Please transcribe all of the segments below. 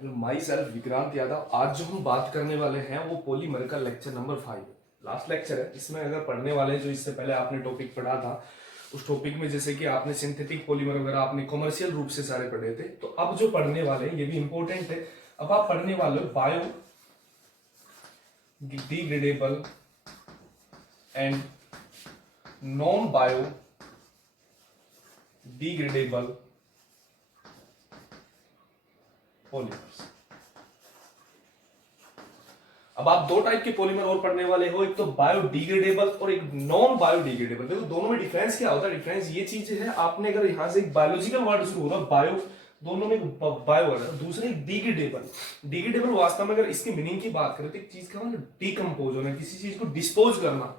My self Vikrant Yadav. आज जो हम बात करने वाले हैं वो पॉलीमर का लेक्चर नंबर 5 लास्ट लेक्चर है। इसमें अगर पढ़ने वाले जो इससे पहले आपने टॉपिक पढ़ा था उस टॉपिक में जैसे कि आपने सिंथेटिक पॉलीमर वगैरह आपने कॉमर्शियल रूप से सारे पढ़े थे, तो अब जो पढ़ने वाले हैं ये भी इंपॉर्टेंट है। अब आप पढ़ने वाले हो bio degradable and non bio degradable polymers. अब आप दो टाइप के पॉलीमर और पढ़ने वाले हो, एक तो बायोडिग्रेडेबल और एक नॉन बायोडिग्रेडेबल। देखो दोनों में डिफरेंस क्या होता है। डिफरेंस ये चीज है, आपने अगर यहां से एक बायोलॉजिकल वर्ड शुरू हो रहा बायो, दोनों में बायो वर्ड है, दूसरे डिग्रेडेबल। डिग्रेडेबल वास्तव में अगर इसकी मीनिंग की बात करें तो एक चीज का मतलब डिकम्पोज होना, किसी चीज को डिस्पोज करना।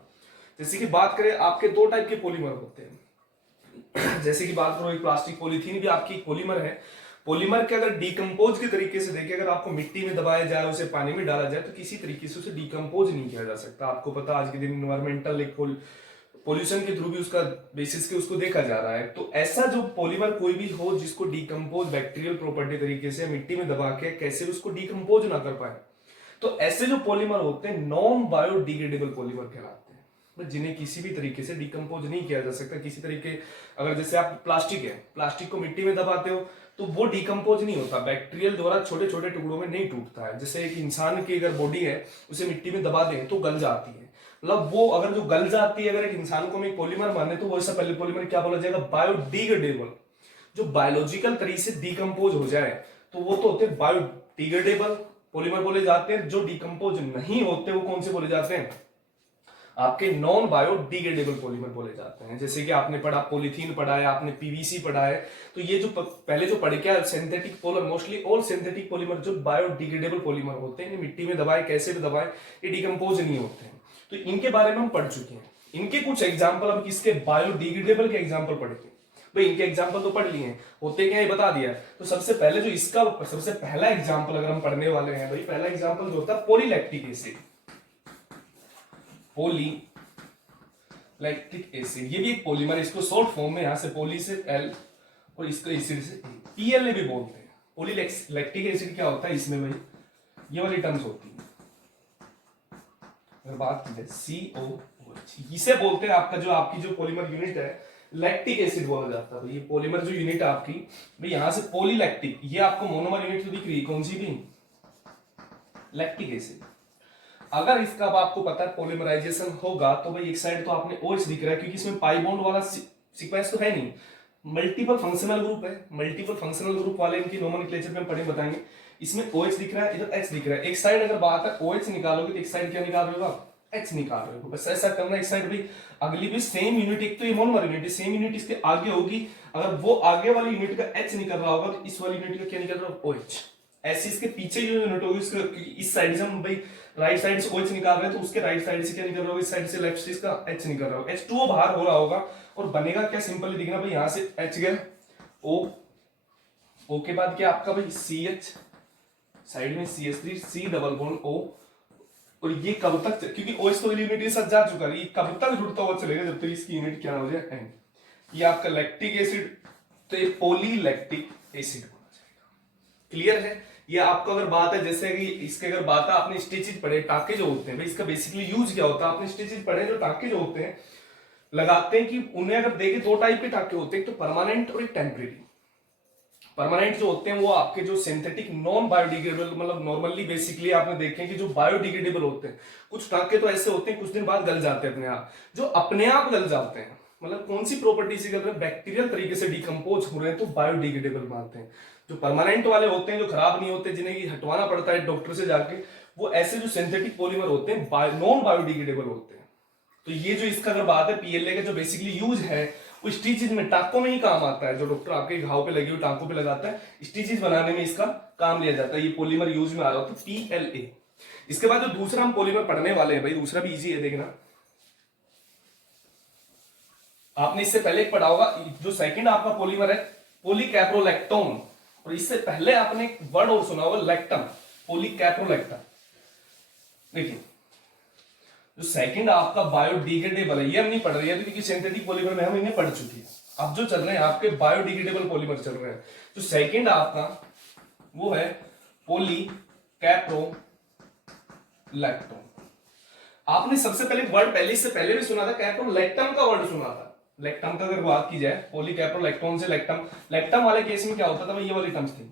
जैसे कि बात करें, आपके दो टाइप के पॉलीमर होते हैं। जैसे कि बात करो, एक प्लास्टिक पॉलीथीन भी आपकी एक पॉलीमर है। पॉलीमर के अगर डिकम्पोज के तरीके से देखें, अगर आपको मिट्टी में दबाया जाए, उसे पानी में डाला जाए, तो किसी तरीके से उसे डिकम्पोज नहीं किया जा सकता। आपको पता आज के दिन इन्वायरमेंटल एक पोल्यूशन के थ्रू भी उसका बेसिस के उसको देखा जा रहा है। तो ऐसा जो पॉलीमर कोई भी हो जिसको डिकम्पोज बैक्टीरियल प्रॉपर्टी तरीके से मिट्टी में दबा के कैसे उसको डिकम्पोज ना कर पाए, तो ऐसे जो पॉलीमर होते हैं नॉन बायोडिग्रेडेबल पॉलीमर कहलाते हैं, जिन्हें किसी भी तरीके से डिकम्पोज नहीं किया जा सकता। किसी तरीके, अगर जैसे आप प्लास्टिक है, प्लास्टिक को मिट्टी में दबाते हो तो वो डिकम्पोज नहीं होता, बैक्टीरियल द्वारा छोटे छोटे टुकड़ों में नहीं टूटता है। जैसे एक इंसान की अगर बॉडी है, उसे मिट्टी में दबा दें तो गल जाती है। मतलब वो अगर जो गल जाती है, अगर एक इंसान को हम एक पॉलीमर माने तो वो ऐसा पहले पॉलीमर क्या बोला जाएगा, बायोडिग्रेडेबल। जो बायोलॉजिकल तरीके से डिकम्पोज हो जाए तो वो तो होते हैं बायोडिग्रेडेबल पॉलीमर बोले जाते हैं। जो डिकम्पोज नहीं होते वो कौन से बोले जाते हैं, आपके नॉन बायोडिग्रेडेबल पॉलीमर बोले जाते हैं। जैसे कि आपने पढ़ा पॉलीथीन पढ़ा है, आपने पीवीसी पढ़ा है, तो ये जो पहले जो पढ़ के synthetic polymer, mostly all synthetic polymer जो बायोडिग्रेडेबल पॉलीमर होते हैं, मिट्टी में दबाए कैसे भी दबाए ये डिकम्पोज नहीं होते हैं। तो इनके बारे में हम पढ़ चुके हैं। इनके कुछ एग्जाम्पल, हम किसके बायोडिग्रेडेबल के एग्जाम्पल पढ़ेंगे। भाई इनके एग्जाम्पल तो पढ़ लिए हैं, होते क्या ये बता दिया। तो सबसे पहले जो इसका सबसे पहला एग्जाम्पल अगर हम पढ़ने वाले हैं, भाई पहला एग्जाम्पल जो होता है पॉलीलैक्टिक एसिड। पॉलीलैक्टिक एसिड ये भी एक पॉलीमर, इसको शॉर्ट फॉर्म में यहां से पॉली से एल और इसको एसिड से पीएलए भी बोलते हैं। पॉलीलैक्टिक एसिड क्या होता है, इसमें भाई ये वाली टर्म्स होती है। अगर बात की जाए COOH, इसे बोलते हैं आपका जो आपकी जो पॉलीमर यूनिट है लैक्टिक एसिड बोला जाता है। भाई ये पॉलीमर जो यूनिट है आपकी, भाई यहां से पॉलीलैक्टिक, ये आपको मोनोमर यूनिट तो दिख रही है कौन सी भी, लैक्टिक एसिड। अगर इसका अब आपको पता है पॉलीमराइजेशन होगा तो भाई एक साइड तो आपने OH दिख रहा है, क्योंकि इसमें पाई बॉन्ड वाला सीक्वेंस तो है नहीं, मल्टीपल फंक्शनल ग्रुप है। मल्टीपल फंक्शनल ग्रुप वाले इनकी नोमेनक्लेचर में हम पढ़े बताएंगे। इसमें OH दिख रहा है, इधर H दिख रहा है। एक साइड अगर बात है OH निकालोगे तो एक साइड क्या निकाल रहे हो आप, H निकाल रहे हो। बस ऐसा करना, एक साइड भी अगली भी सेम यूनिट, एक तो ये मोनोमर यूनिट सेम यूनिट इसके आगे होगी, अगर वो आगे वाली यूनिट का H निकल रहा होगा तो इस वाली यूनिट का क्या निकल रहा होगा, OH। ऐसे इसके पीछे जो यूनिट होगी उसके इस साइड से हम भाई राइट साइड से OH निकाल रहे हैं, तो उसके राइट साइड से क्या निकल रहा होगा, इस साइड से लेफ्ट से इसका H निकल रहा होगा। H2O बाहर हो रहा होगा और बनेगा क्या, सिंपली दिखना भाई यहां से H गया, O के बाद क्या आपका भाई CH, साइड में CH3, C double bond O। और ये कब तक, क्योंकि OH तो यूनिट के साथ जा चुका है, ये कब तक जुड़ता हुआ चलेगा, जब तक इसकी यूनिट क्या हो जाए N। ये आपका लैक्टिक एसिड, तो ये पॉलीलैक्टिक एसिड होना चाहिए। क्लियर है। ये आपको अगर बात है, जैसे कि इसके अगर बात है, आपने स्टिचेज पढ़े, टाके जो होते हैं भाई, इसका बेसिकली यूज क्या होता है, आपने स्टिचेज पढ़े, जो टाके जो होते हैं लगाते हैं, कि उन्हें अगर देखें दो टाइप के टाके होते हैं, एक तो परमानेंट और एक टेम्परेरी। परमानेंट जो होते हैं वो आपके जो सिंथेटिक नॉन बायोडिग्रेडेबल, मतलब नॉर्मली बेसिकली आपने देखे कि जो बायोडिग्रेडेबल होते हैं, कुछ टाके तो ऐसे होते हैं कुछ दिन बाद गल जाते हैं अपने आप, जो अपने आप गल जाते हैं, मतलब कौन सी प्रॉपर्टी से गल रहे हैं, बैक्टीरियल तरीके से डिकम्पोज हो रहे हैं, तो बायोडिग्रेडेबल मानते हैं। जो परमानेंट वाले होते हैं, जो खराब नहीं होते, जिन्हें की हटवाना पड़ता है डॉक्टर से जाके, वो ऐसे जो सिंथेटिक पॉलीमर होते हैं नॉन बायोडिग्रेडेबल होते हैं। तो ये जो इसका अगर बात है पीएलए का जो बेसिकली यूज है वो स्टिचेज में, टाकों में ही काम आता है। जो डॉक्टर आपके घाव पे लगी हुई टाकों पे लगाता है, स्टिचेज बनाने में इसका काम लिया जाता है। ये पॉलीमर यूज में आ रहा होता है पीएलए। इसके बाद जो दूसरा हम पॉलीमर पढ़ने वाले हैं भाई, दूसरा भी इजी है देखना, आपने इससे पहले एक पढ़ा होगा। जो सेकंड आपका पॉलीमर है पॉलीकैप्रोलैक्टोन, और इससे पहले आपने एक वर्ड और सुना होगा लैक्टम, पॉलीकैप्रोलैक्टम। देखिए जो सेकंड आपका बायोडिग्रेडेबल है, ये हम नहीं पढ़ रहे हैं क्योंकि सिंथेटिक पॉलीमर में हम इन्हें पढ़ चुके हैं। अब जो चल रहे हैं आपके बायोडिग्रेडेबल पॉलीमर चल रहे हैं। जो सेकंड आपका वो है पॉलीकैप्रोलैक्टोन। आपने सबसे पहले वर्ड पहले भी सुना था, कैप्रोलैक्टम का वर्ड सुना था। लैक्टम का अगर बात की जाए, पॉलीकैप्रोलैक्टोन से लैक्टम, लैक्टम वाले केस में क्या होता था भाई, ये वाली टर्म्स थी,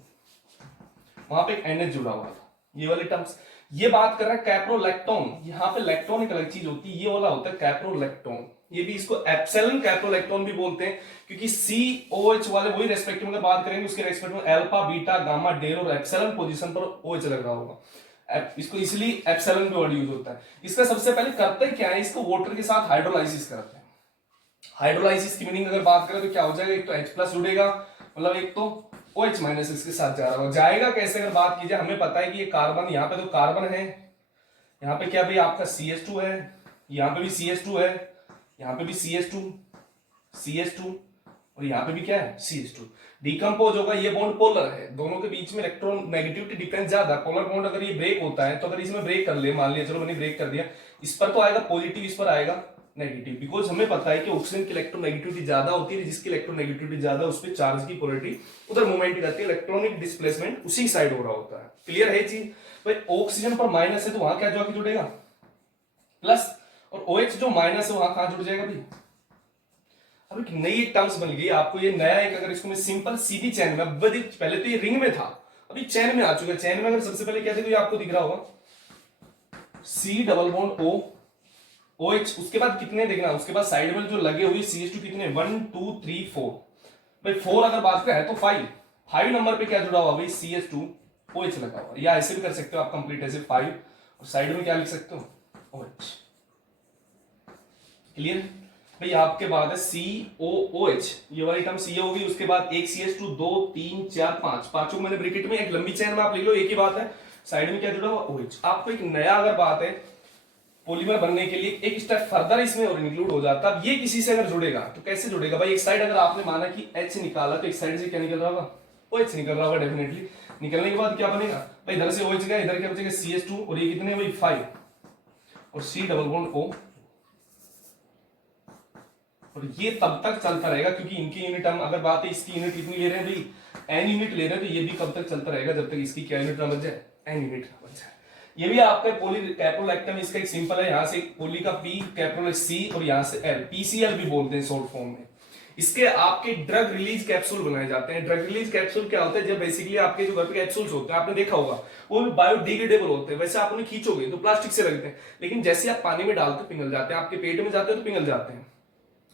वहां पे एक NH जुड़ा हुआ था, ये वाली टर्म्स। ये बात कर रहा है कैप्रोलैक्टोन, यहाँ पे लैक्टोन एक अलग चीज होती है, ये वाला होता है कैप्रोलैक्टोन। ये भी इसको एप्सिलॉन कैप्रोलैक्टोन भी बोलते हैं, क्योंकि COH वाले वही रेस्पेक्टिव में बात करेंगे, उसके रेस्पेक्टिव में अल्फा बीटा गामा डेल और एप्सिलॉन पोजीशन पर OH लग रहा होगा, इसको इसलिए एप्सिलॉन का वर्ड यूज होता है। इसका सबसे पहले करते क्या है, इसको वाटर के साथ हाइड्रोलाइसिस करते हैं। हाइड्रोलाइसिस की मीनिंग अगर बात करें तो क्या हो जाएगा, एक तो H+ जुड़ेगा, मतलब एक तो OH- इसके साथ जा रहा हो, जाएगा कैसे अगर बात की जाए, हमें पता है कि ये कार्बन, यहाँ पे तो कार्बन है, यहाँ पे क्या भाई आपका CH2 है, यहाँ पे भी CH2 है, यहाँ पे भी CH2 और यहाँ पे भी क्या है CH2। डिकम्पोज होगा, ये बॉन्ड पोलर है, दोनों के बीच में इलेक्ट्रॉन नेगेटिविटी डिफरेंस ज्यादा, पोलर बॉन्ड अगर ये ब्रेक होता है तो अगर इसमें ब्रेक कर ले, मान लिया चलो मैंने ब्रेक कर दिया, इस पर तो आएगा पॉजिटिव, इस पर आएगा नेगेटिव, बिकॉज हमें पता है कि ऑक्सीजन की इलेक्ट्रोनेगेटिविटी ज्यादा होती है, जिसकी इलेक्ट्रोनेगेटिविटी ज्यादा उस पर चार्ज की पोलरिटी उधर मूवमेंट करती है, इलेक्ट्रॉनिक डिस्प्लेसमेंट उसी साइड हो रहा होता है। क्लियर है चीज भाई, ऑक्सीजन पर माइनस है तो वहां क्या जाके जुड़ेगा प्लस, और OH जो माइनस है वहां कहां जुड़ जाएगा भाई। अब एक नई टर्म्स बन गई आपको, ये नया एक, अगर इसको मैं सिंपल सीधी चैन में, पहले तो ये रिंग में था, अभी चैन में आ चुका है। चैन में अगर सबसे पहले क्या था, ये आपको दिख रहा होगा C⋯O OH, उसके बाद कितने देखना, उसके बाद साइड में जो लगे हुए CH2 कितने, 1 2 3 4 भाई, 4 अगर बात करें तो 5 नंबर पे क्या जुड़ा हुआ भाई, CH2 OH लगा हुआ, या ऐसे भी कर सकते हो आप कंप्लीट ऐसे 5 और साइड में क्या लिख सकते हो OH। क्लियर भाई, आपके बाद है COOH, ये वाली टर्म C होगी, उसके बाद एक CH2 2 3 4 5, पांचों मैंने ब्रैकेट में, एक लंबी चैन में आप लिख लो, एक ही बात है, साइड में क्या जुड़ा हुआ OH। आपको एक नया अगर बात है पॉलीमर बनने के लिए एक स्टेप फर्दर इसमें और इंक्लूड हो जाता है। ये किसी से अगर जुड़ेगा तो कैसे जुड़ेगा भाई, एक साइड अगर आपने माना कि H निकाला तो एक साइड से क्या निकल रहा होगा, OH निकल रहा होगा डेफिनेटली। निकलने के बाद क्या बनेगा भाई, इधर से OH गया, इधर क्या बचेगा CH2 और ये कितने भाई 5 और C⋯O, और ये तब तक चलता रहेगा क्योंकि इनकी यूनिट हम अगर बात है, इसकी यूनिट कितनी ले रहे हैं भाई, N यूनिट ले रहे हैं, तो ये भी कब तक चलता रहेगा, जब तक इसकी क्या यूनिट ना बच जाए, N यूनिट ना बच जाए। ये भी आपका पॉलीकैप्रोलैक्टम, इसका एक सिंपल है, यहां से पोली का P, कैप्रोल C और यहां से L, PCL भी बोलते हैं शॉर्ट फॉर्म में। इसके आपके ड्रग रिलीज कैप्सूल बनाए जाते हैं। ड्रग रिलीज कैप्सूल क्या होता है, जब बेसिकली आपके जो घर पे कैप्सूल्स होते हैं, आपने देखा होगा वो भी बायोडिग्रेडेबल होते हैं, वैसे आप उन्हें खींचोगे तो प्लास्टिक से लगते हैं, लेकिन जैसे आप पानी में डालते पिघल जाते हैं, आपके पेट में जाते हैं तो पिघल जाते हैं।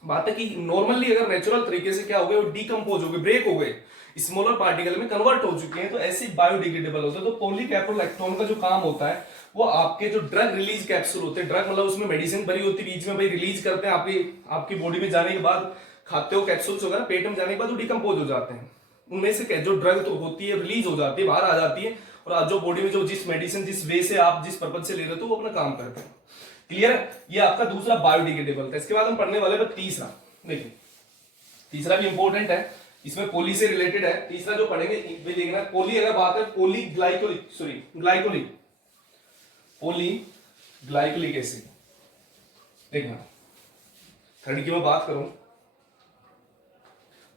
बात है कि नॉर्मली अगर नेचुरल तरीके से क्या हो गए, वो डिकम्पोज हो गए, ब्रेक हो गए, स्मॉलर पार्टिकल में कन्वर्ट हो चुके हैं, तो ऐसे बायोडिग्रेडेबल होते हैं। तो पॉलीकैप्रोलैक्टोन का जो काम होता है, वो आपके जो ड्रग रिलीज कैप्सूल होते हैं, ड्रग मतलब उसमें मेडिसिन भरी होती है, बीच में भाई रिलीज करते हैं, आपकी बॉडी में जाने के बाद खाते हो कैप्सूल्स वगैरह, पेट में जाने के बाद वो डिकम्पोज हो जाते हैं, उनमें से जो ड्रग तो होती है रिलीज हो जाती है, बाहर आ जाती है, और जो बॉडी में जो जिस मेडिसिन जिस वे से आप जिस पर्पज से ले रहे हो वो अपना काम करते हैं। क्लियर है, ये आपका दूसरा बायोडिग्रेडेबल था। इसके बाद हम पढ़ने वाले तीसरा, देखिए तीसरा भी इंपॉर्टेंट है, इसमें पोली से रिलेटेड है। तीसरा जो पढ़ेंगे वे देखना, पोली अगर बात है ग्लाइकोलिक एसिड, देखना थर्ड की मैं बात करूं,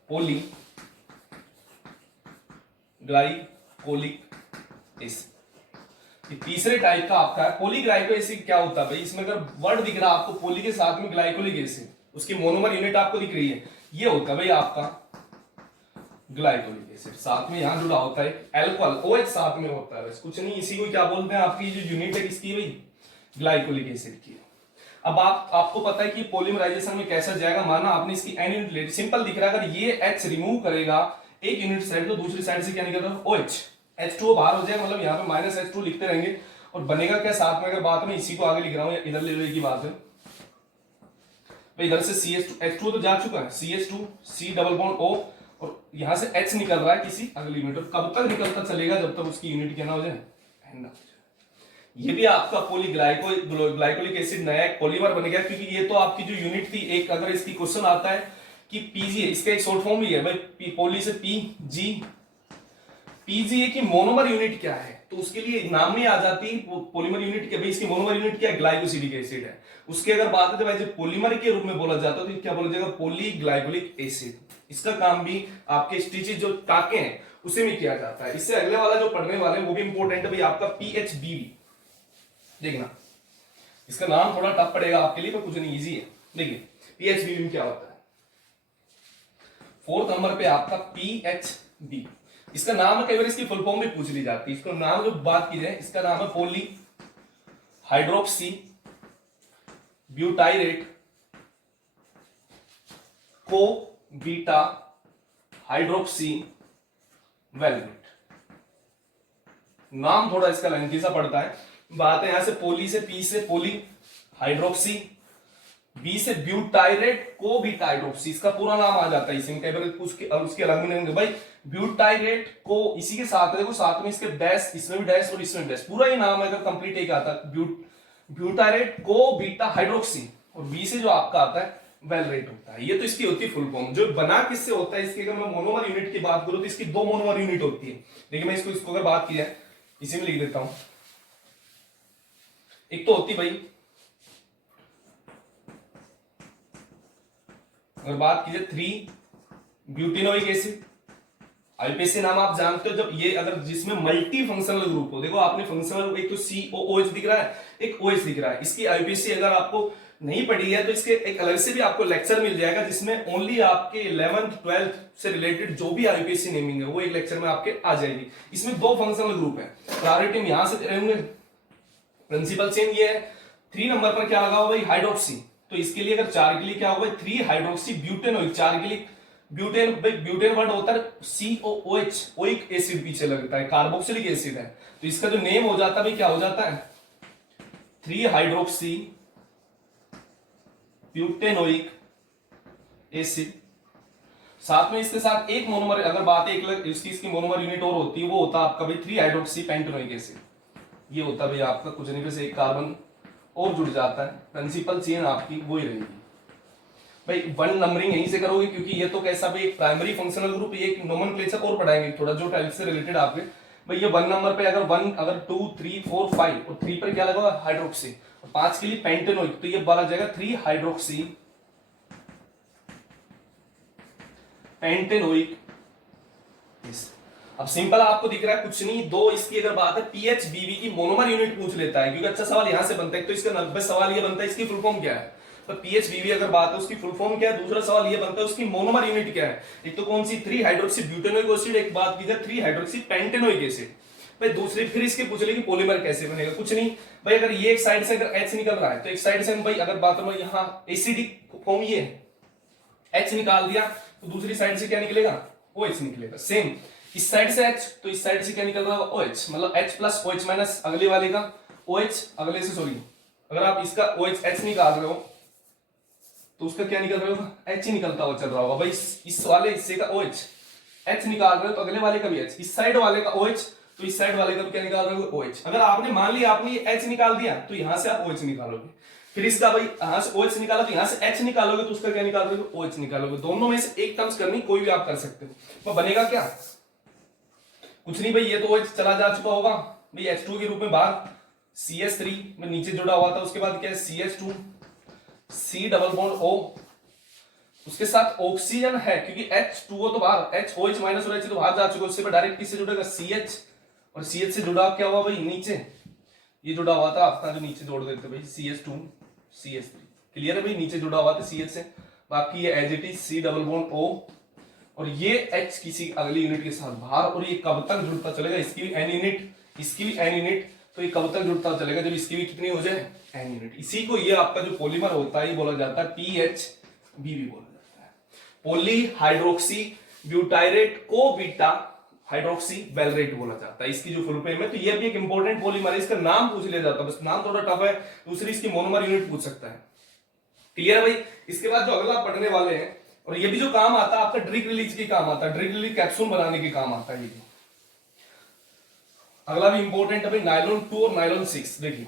पोली ग्लाइकोलिक एसिड, ये तीसरे टाइप का आपका है। पॉलीग्लाइको एसिड क्या होता है भाई, इसमें अगर वर्ड दिख रहा है आपको पोली के साथ में ग्लाइकोलिक एसिड, उसकी मोनोमर यूनिट आपको दिख रही है, ये होता है भाई आपका ग्लाइकोलिक एसिड, साथ में यहां जुड़ा होता है अल्कोहल OH साथ में होता है, बस कुछ नहीं, इसी को क्या बोलते हैं, आपकी जो यूनिट है किसकी भाई, ग्लाइकोलिक एसिड की। अब आपको पता है कि पॉलीमराइजेशन में कैसा जाएगा, माना आपने इसकी N यूनिट ले, सिंपल दिख रहा है, अगर ये H रिमूव करेगा एक यूनिट साइड, तो दूसरी साइड से क्या निकल रहा है OH, H2O बाहर हो जाएगा, मतलब यहाँ पे -H2 लिखते रहेंगे, और बनेगा क्या साथ में, अगर बात में इसी को आगे लिख रहा हूं, इधर ले लो, एक ही बात है भाई, इधर से H2O तो जा चुका है, CH2 C⋯O, और यहां से H निकल रहा है किसी अगली यूनिट, और कब तक निकलता चलेगा, जब तक उसकी यूनिट क्या ना हो जाए, N ना हो जाए। ये भी आपका ग्लाइकोलिक एसिड नया एक पॉलीमर बन गया, क्योंकि ये तो आपकी जो यूनिट थी, एक अगर इसकी क्वेश्चन आता है कि PG, इसका एक शॉर्ट फॉर्म भी है भाई, पोली से PGA की मोनोमर यूनिट क्या है, तो उसके लिए नाम में आ जाती है पॉलीमर यूनिट क्या भाई, इसकी मोनोमर यूनिट क्या है, ग्लाइकोसिलिक एसिड है। उसके अगर बात है तो वैसे पॉलीमर के रूप में बोला जाता है, तो क्या बोला जाएगा, पॉलीग्लाइकोलिक एसिड। इसका काम भी आपके स्टिचेस जो टाके हैं उसी में किया जाता है। इससे अगले वाला जो पढ़ने वाले हैं वो भी इंपॉर्टेंट है भाई, आपका पीएचबीवी। देखना इसका नाम थोड़ा टफ पड़ेगा आपके लिए, पर कुछ नहीं, इजी है। देखिए पीएचबीवी में क्या होता है। 4th नंबर पे आपका पीएचबी, इसका नाम है, कई बार इसकी फुल फॉर्म भी पूछ ली जाती है। इसका नाम जो बात की जाए, इसका नाम है पॉली हाइड्रोक्सी ब्यूटाइरेट को बीटा हाइड्रोक्सी वेलवेट। नाम थोड़ा इसका लेंथी सा पड़ता है। बात है यहां से पोली से, पी से पोली हाइड्रोक्सी, बी से ब्यूटाइरेट को बीटा हाइड्रोक्सी, इसका पूरा नाम आ जाता है इसमें। कई बार उसके अलग में भाई ब्यूटाइरेट को इसी के साथ है, देखो साथ में इसके डैश, इसमें भी डैश और इसमें डैश, पूरा ही नाम है अगर कंप्लीट एक आता है ब्यूटाइरेट को बीटा हाइड्रोक्सी, और बी से जो आपका आता है वेलरेट होता है। ये तो इसकी होती है फुल फॉर्म। जो बना किससे होता है, इसकी अगर मैं मोनोमर यूनिट की बात करूं तो इसकी 2 मोनोमर यूनिट होती है। देखिए मैं इसको अगर बात की जाए, इसी में लिख देता हूं। एक तो होती भाई, अगर बात कीजिए 3 ब्यूटेनोइक एसिड, आईपीसी नाम आप जानते हो, जब ये अगर जिसमें मल्टी फंक्शनल ग्रुप हो, देखो आपने फंक्शनल एक तो COOH दिख रहा है, एक OH दिख रहा है। इसकी आईपीसी अगर आपको नहीं पढ़ी है तो इसके एक अलग से भी आपको लेक्चर मिल जाएगा, जिसमें ओनली आपके 11th 12th से रिलेटेड जो भी आईपीसी नेमिंग है वो एक लेक्चर में आपके आ जाएगी। इसमें 2 फंक्शनल ग्रुप है, प्रायोरिटी में यहां से दे रहे होंगे। प्रिंसिपल चेन ये है। 3 नंबर पर क्या लगा हुआ भाई, हाइड्रोक्सी, तो इसके लिए अगर 4 के लिए क्या होगा, 3 हाइड्रोक्सी ब्यूटेनोइक, 4 के लिए ब्यूटेन, भाई ब्यूटेन वर्ड होता है COOH, ओइक एसिड पीछे लगता है, कार्बोक्सिलिक एसिड है, तो इसका जो नेम हो जाता है भाई क्या हो जाता है, 3 हाइड्रोक्सी ब्यूटेनोइक एसिड। साथ में इसके साथ एक मोनोमर, अगर बात एक इसकी मोनोमर यूनिट और होती है, वो होता है आपका भाई 3 हाइड्रोक्सी पेंटेनोइक एसिड। ये होता है भाई आपका कुछ नहीं से एक कार्बन और जुड़ जाता है। प्रिंसिपल चेन आपकी वही रहेगी भाई। 1 नंबरिंग यहीं से करोगे, क्योंकि ये तो कैसा भाई एक प्राइमरी फंक्शनल ग्रुप, ये एक नोमेनक्लेचर और पढ़ाएंगे थोड़ा जो टाइप से रिलेटेड आपके भाई। ये 1 नंबर पे अगर 2 3 4 5 और 3 पर क्या लगा हाइड्रोक्सी, और 5 के लिए पेंटेनोइक, तो ये बोला जाएगा 3 हाइड्रोक्सी पेंटेनोइक। अब सिंपल आपको दिख रहा है कुछ नहीं, 2 इसकी अगर बात है पीएचबीवी की मोनोमर यूनिट पूछ लेता है, क्योंकि अच्छा सवाल यहां से बनता है। तो इसका 90 सवाल ये बनता है इसकी फुल फॉर्म क्या है, तो पीएचबीवी अगर बात है उसकी फुल फॉर्म क्या है। दूसरा सवाल ये बनता है उसकी मोनोमर यूनिट क्या है। एक तो कौन सी, 3 हाइड्रोक्सी ब्यूटेनोइक एसिड, एक बात की जाए 3 हाइड्रोक्सी पेंटेनोइक एसिड। भाई दूसरी फिर इसके पूछ ले कि पॉलीमर कैसे बनेगा, कुछ नहीं भाई। अगर ये एक साइड से अगर H निकल रहा है, तो एक साइड से भाई अगर बात करो यहाँ एसिडिक फॉर्म ये H निकाल दिया, तो दूसरी साइड से क्या निकलेगा, OH निकलेगा। सेम इस साइड से H, तो इस साइड से क्या निकल रहा है OH, मतलब H प्लस OH माइनस अगले वाले का OH, अगले से सॉरी, अगर आप इसका OH H निकाल रहे हो तो उसका क्या निकल रहा होगा, H ही निकलता हुआ चल रहा होगा भाई। इस वाले हिस्से का OH H निकाल रहे हो तो अगले वाले का भी H, इस साइड वाले का OH तो इस साइड वाले का भी क्या निकाल रहे हो OH। अगर आपने मान लिया आपने ये H निकाल दिया तो यहां से आप OH निकालोगे, फिर इसका भाई यहां से OH निकाला तो यहां से H निकालोगे, तो उसका क्या निकाल रहे हो OH निकालोगे। दोनों में से एक टर्म्स करनी, कोई भी आप कर सकते हो। तो बनेगा क्या, कुछ नहीं भाई, ये तो OH चला जा चुका होगा भाई H2 के रूप में बाहर, CH3 में नीचे जुड़ा हुआ था, उसके बाद क्या है CH2 C double bond O, उसके साथ ऑक्सीजन है क्योंकि H2O तो बाहर, HOH माइनस और H तो बाहर जा चुका है, उससे डायरेक्ट किससे जुड़ेगा CH, और CH से जुड़ा क्या हुआ भाई नीचे, ये जुड़ा हुआ था आपका जो नीचे जोड़ देते भाई CH2 CH3, क्लियर है भाई, नीचे जुड़ा हुआ था CH से। बाकी ये as it is C double bond O, और ये H किसी अगली यूनिट के साथ बाहर, और ये कब तक जुड़ता चलेगा, इसकी भी N यूनिट इसकी भी N यूनिट, तो ये कब तक जुड़ता चलेगा, जब इसकी भी कितनी हो जाए N यूनिट। इसी को ये आपका जो पॉलीमर होता है ये बोला जाता है PHBB बोला जाता है, पॉली हाइड्रोक्सी ब्यूटाइरेट को बीटा हाइड्रोक्सी वेलरेट बोला जाता है, इसकी जो फुल फॉर्म है। तो ये भी एक इंपॉर्टेंट पॉलीमर है, इसका नाम पूछ लिया जाता है, बस नाम थोड़ा टफ है। दूसरी इसकी मोनोमर यूनिट पूछ सकता है, क्लियर है भाई। इसके बाद जो अगला पढ़ने वाले हैं, और ये भी जो काम आता है आपका ड्रिग रिलीज के काम आता है, ड्रिग रिलीज कैप्सूल बनाने के काम आता है। ये अगला भी इंपॉर्टेंट है भाई, नायलॉन 2 और नायलॉन 6। देखिए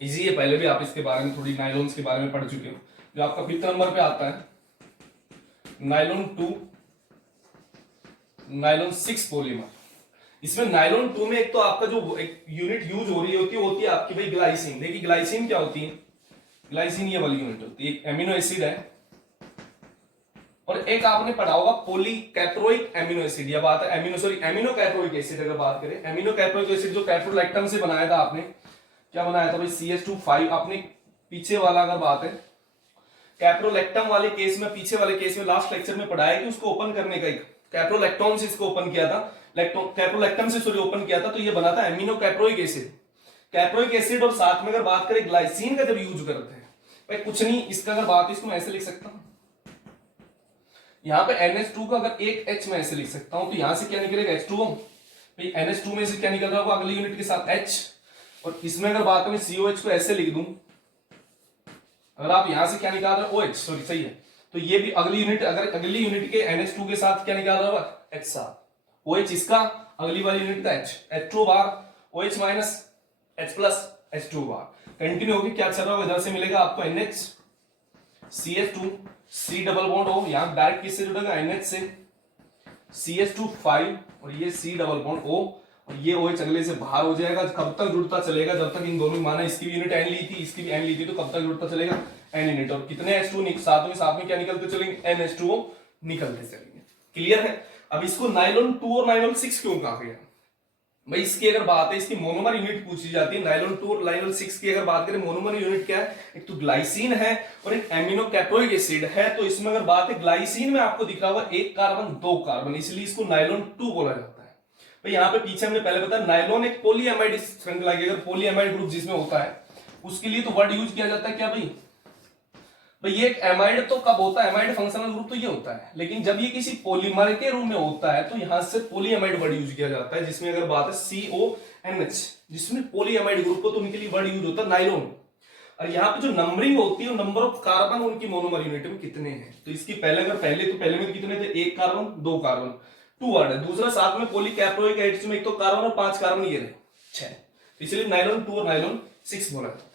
इजी है, पहले भी आप इसके बारे में थोड़ी नायलॉन्स के बारे में पढ़ चुके हो। जो आपका 5th नंबर पे आता है नायलॉन 2 नायलॉन 6 पॉलीमर। इसमें नायलॉन 2 में एक तो आपका जो एक यूनिट यूज हो रही होती है आपकी भाई ग्लाइसिन। देखिए ग्लाइसिन क्या होती है, ग्लाइसिन ये वाली यूनिट होती है, एक एमिनो एसिड है और एक आपने पढ़ा होगा पॉलीकैप्रोइक एमिनो एसिड, या बात है एमिनो कैप्रोइक एसिड। अगर बात करें एमिनो कैप्रोइक एसिड जो कैप्रोलैक्टम से बनाया था आपने, क्या बनाया था भाई CH2 5। आपने पीछे वाला अगर बात है कैप्रोलैक्टम वाले केस में, पीछे वाले केस में लास्ट लेक्चर में पढ़ाया कि उसको ओपन करने का एक कैप्रोलैक्टोन से इसको ओपन किया था, कैप्रोलैक्टम से सॉरी ओपन किया था, तो ये बना था amino caproic acid. Caproic acid और साथ में अगर बात करें ग्लाइसिन का जब यूज करते हैं भाई कुछ नहीं, इसका अगर बात है इसको मैं ऐसे लिख सकता हूं, यहां पे NH2 का अगर एक H मैं ऐसे लिख सकता हूं, तो यहां से क्या निकलेगा H2O भाई, NH2 में से क्या निकल रहा होगा अगली यूनिट के साथ H, और इसमें अगर बात करें COH को ऐसे लिख दूं, अगर आप यहां से क्या निकाल रहे हो OH, सॉरी सही है, तो ये भी अगली यूनिट, अगर अगली यूनिट के NH2 के साथ क्या निकाल रहा होगा H साथ, OH इसका अगली वाली यूनिट का H, H2 बार OH minus H plus H2 बार, कंटिन्यू होगी क्या चल रहा होगा, इधर से मिलेगा आपको NH CH2 C double bond O, यहां डायरेक्ट किससे जुड़ेगा NH से, CH2 5 और ये C डबल बॉन्ड O, और ये OH अगले से बाहर हो जाएगा। कब तक जुड़ता चलेगा, जब तक इन दोनों की माना इसकी भी यूनिट N ली थी, इसकी भी N ली थी, तो कब तक जुड़ता चलेगा N यूनिट, और कितने H2 साथ में क्या निकलते चलेंगे NH2O निकलते चलेंगे। क्लियर है। अब इसको नाइलॉन 2 और नाइलॉन 6 क्यों कहा गया भाई, इसकी अगर बात है, इसकी मोनोमर यूनिट पूछी जाती है। नाइलॉन 2 और नाइलॉन 6 की अगर बात करें मोनोमर यूनिट क्या है, एक तो ग्लाइसिन है और एक एमिनो कैप्रोइक एसिड है। तो इसमें अगर बात है ग्लाइसिन में आपको दिख रहा होगा एक कार्बन दो कार्बन, इसलिए इसको नाइलॉन 2 बोला जाता है भाई। यहाँ पे पीछे हमने पहले बताया नाइलॉन एक पॉलीएमाइड श्रृंखला की, अगर पॉलीएमाइड ग्रुप जिसमें होता है उसके लिए तो वर्ड यूज किया जाता है क्या भाई, ये एक एमाइड तो कब होता है, एमाइड फंक्शनल ग्रुप तो ये होता है, लेकिन जब ये किसी पॉलीमर के रूप में होता है तो यहां से पॉलीएमाइड वर्ड यूज किया जाता है, जिसमें अगर बात है CONH, जिसमें पॉलीएमाइड ग्रुप को तो उनके लिए वर्ड यूज होता है नाइलॉन। और यहाँ पे जो नंबरिंग होती है नंबर ऑफ कार्बन उनकी मोनोमर यूनिट में कितने हैं, तो इसकी पहले में कितने थे, एक कार्बन दो कार्बन, 2 वर्ड है। दूसरा साथ में पॉलीकैप्रोइक एसिड में एक तो कार्बन और 5 कार्बन ये रहे 6, इसलिए नाइलॉन 2 और नाइलॉन 6 बोला जाता है।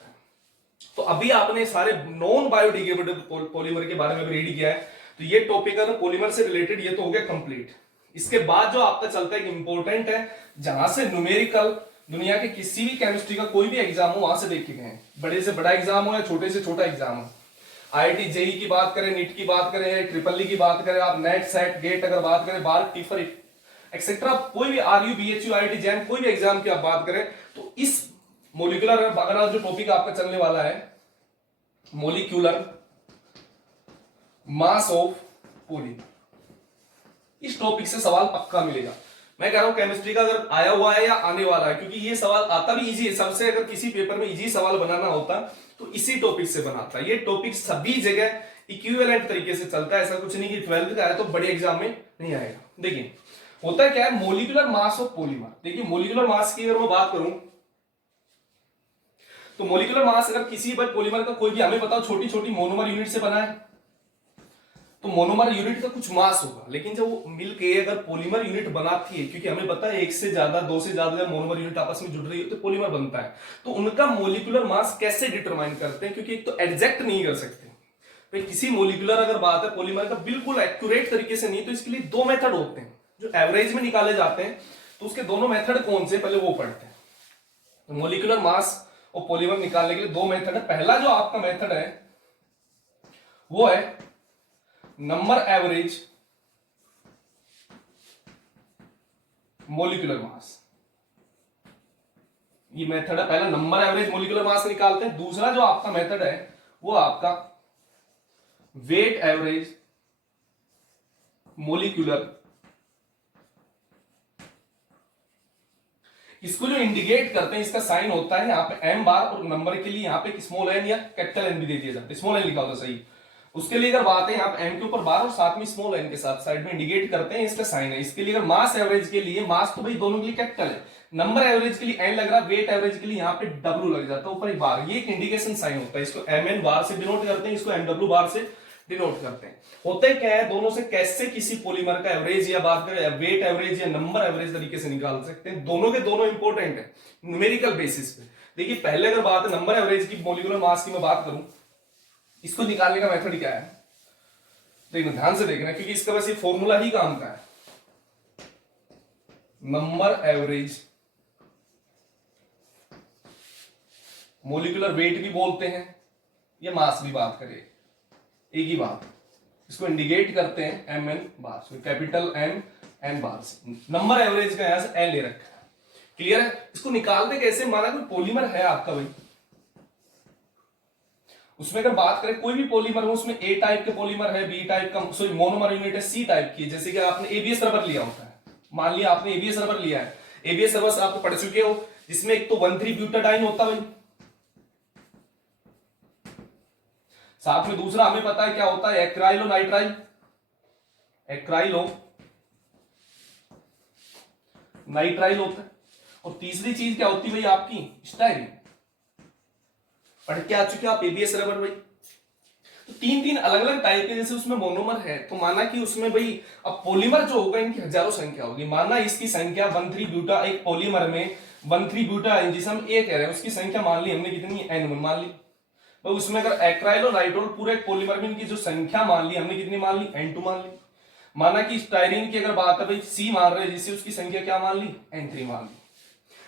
तो अभी आपने सारे नॉन बायोडिग्रेडेबल पॉलीमर के बारे में रेडी किया है, तो ये टॉपिक अगर पॉलीमर से रिलेटेड ये तो हो गया कंप्लीट। इसके बाद जो आपका चलता है इंपॉर्टेंट है, जहां से न्यूमेरिकल दुनिया के किसी भी केमिस्ट्री का कोई भी एग्जाम हो वहां से देख के गए, बड़े से बड़ा एग्जाम हो या छोटे से छोटा एग्जाम हो, IIT जेई की बात करें, नीट की बात करें, ट्रिपल ई की बात करें, आप नेट सेट गेट अगर बात करें, बार टीफर एक्सेट्रा, कोई भी RU BHU IIT जैम कोई भी एग्जाम की आप बात करें, तो इस मोलिकुलर अगर जो टॉपिक आपका चलने वाला है मोलिक्यूलर मास ऑफ पॉलीमर, इस टॉपिक से सवाल पक्का मिलेगा। मैं कह रहा हूं केमिस्ट्री का अगर आया हुआ है या आने वाला है, क्योंकि ये सवाल आता भी इजी है सबसे, अगर किसी पेपर में इजी सवाल बनाना होता तो इसी टॉपिक से बनाता है। ये टॉपिक सभी जगह इक्विवेलेंट तरीके से चलता है, ऐसा कुछ नहीं कि 12th का है तो बड़े एग्जाम में नहीं आएगा। देखिए होता क्या है मोलिकुलर मास ऑफ पॉलीमर, देखिए मोलिकुलर मास की अगर मैं बात करूं तो मोलिकुलर मास अगर किसी भी पॉलीमर का कोई भी, हमें बताओ छोटी छोटी मोनोमर यूनिट से बना है, तो मोनोमर यूनिट का कुछ मास होगा, लेकिन जब वो मिलके अगर पॉलीमर यूनिट बनाती है, क्योंकि हमें पता है एक से ज्यादा दो से ज्यादा जब मोनोमर यूनिट आपस में जुड़ रही है तो पॉलीमर बनता है, तो उनका मोलिकुलर मास कैसे डिटरमाइन करते हैं, क्योंकि एक तो एग्जैक्ट नहीं कर सकते तो किसी मोलिकुलर अगर बात है पॉलीमर का बिल्कुल एक्यूरेट तरीके से नहीं, तो इसके लिए दो मेथड होते हैं जो एवरेज में निकाले जाते हैं, तो उसके दोनों मेथड कौन से पहले वो पढ़ते हैं। तो मोलिकुलर मास और पॉलीमर निकालने के लिए दो मेथड है। पहला जो आपका मेथड है वो है नंबर एवरेज मोलिकुलर मास, ये मेथड है पहला, नंबर एवरेज मोलिकुलर मास निकालते हैं। दूसरा जो आपका मेथड है वो आपका वेट एवरेज मोलिकुलर, इसको जो इंडिकेट करते हैं इसका साइन होता है यहाँ पे एम बार, और नंबर के लिए यहाँ पे स्मॉल एन या कैपिटल एन भी दे दिया जाता है, स्मॉल एन लिखा होता सही, उसके लिए अगर बात है यहाँ पे एम के ऊपर बार और साथ में स्मॉल एन के साथ साइड में इंडिकेट करते हैं, इसका साइन है। इसके लिए अगर मास एवरेज के लिए, मास तो भाई दोनों के लिए कैपिटल है, नंबर एवरेज के लिए एन लग रहा है, वेट एवरेज के लिए यहाँ पे डब्ल्यू लग जाता है ऊपर एक बार, ये एक इंडिकेशन साइन होता है, इसको एम एन बार से डिनोट करते हैं, इसको एम डब्ल्यू बार से डिनोट करते हैं। होते क्या है दोनों से कैसे किसी पॉलीमर का एवरेज या बात करें वेट एवरेज या नंबर एवरेज तरीके से निकाल सकते हैं, दोनों के दोनों इंपॉर्टेंट है न्यूमेरिकल बेसिस पे। देखिए पहले अगर बात है नंबर एवरेज की मोलिकुलर मास की मैं बात करूं, इसको निकालने का मेथड क्या है, देखना ध्यान से देखना, क्योंकि इसका बस ये फॉर्मूला ही काम का है। नंबर एवरेज मोलिकुलर वेट भी बोलते हैं या मास भी बात करें, एक ही बात, इसको इंडिकेट करते हैं एम एन बार से, कैपिटल एम एन बार से। नंबर एवरेज का यहां से एन ले रखा है। क्लियर है? इसको निकालते कैसे? माना कोई पॉलीमर है आपका भाई, उसमें अगर बात करें कोई भी पॉलीमर हो, उसमें ए टाइप के पॉलीमर है, बी टाइप का सॉरी मोनोमर यूनिट है, सी टाइप की, जैसे कि आपने एबीएस रबर लिया होता है, मान लिया आपने एबीएस रबर लिया है, एबीएस रबर आप पढ़ चुके हो, जिसमें एक तो 1,3 ब्यूटाडाइन होता है, साथ में दूसरा हमें पता है क्या होता है, एक्राइलो नाइट्राइल, एक्राइलो नाइट्राइल होता है, और तीसरी चीज क्या होती है भाई आपकी स्टाइरिन। पढ़ के आ चुके आप एबीएस रबर भाई। तो तीन तीन अलग अलग टाइप के जैसे उसमें मोनोमर है, तो माना कि उसमें भाई अब पॉलीमर जो होगा इनकी हजारों संख्या होगी। माना इसकी संख्या 1,3 ब्यूटा, एक पॉलीमर में 1,3 ब्यूटा जिसे हम ए कह रहे हैं, उसकी संख्या मान ली हमने कितनी, N1 मान ली। तो उसमें अगर एक्राइल और नाइट्रोल पूरे एक पॉलीमर में इनकी जो संख्या मान ली हमने कितनी मान ली, N2 मान ली। माना कि स्टाइरिन की अगर बात है भाई सी मान रहे हैं, जिससे उसकी संख्या क्या मान ली, N3 मान ली।